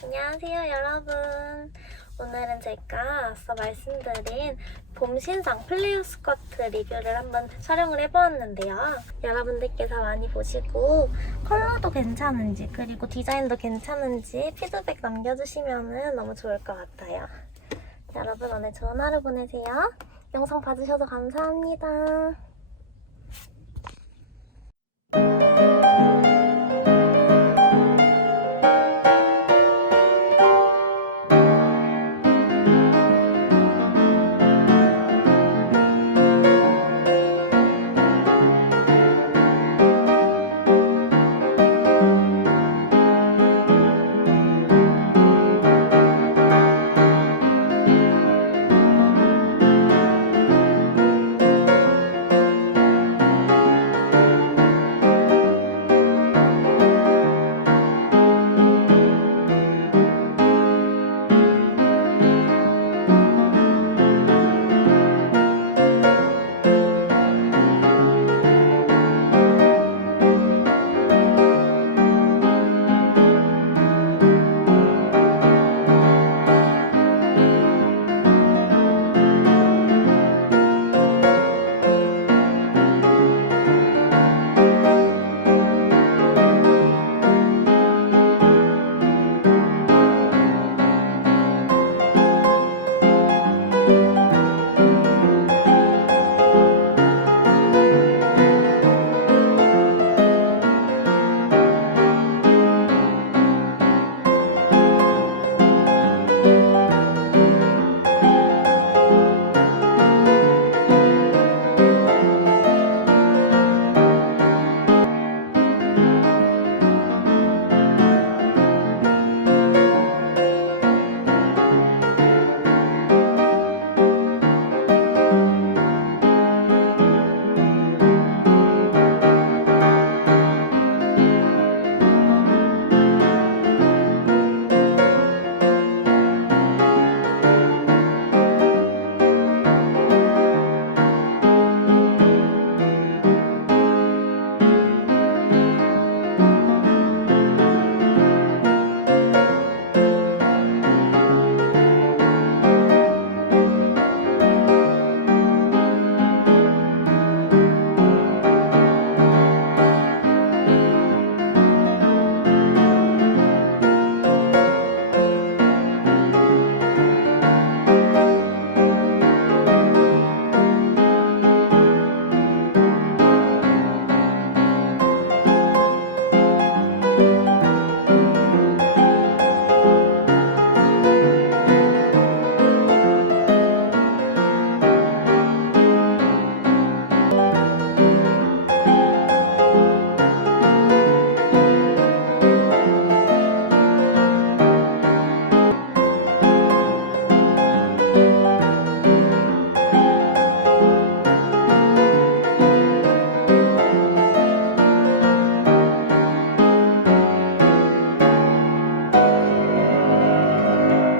안녕하세요 여러분. 오늘은 제가 앞서 말씀드린 봄 신상 플레어 스커트 리뷰를 한번 촬영을 해보았는데요. 여러분들께서 많이 보시고 컬러도 괜찮은지 그리고 디자인도 괜찮은지 피드백 남겨주시면 너무 좋을 것 같아요. 여러분 오늘 좋은 하루 보내세요. 영상 봐주셔서 감사합니다.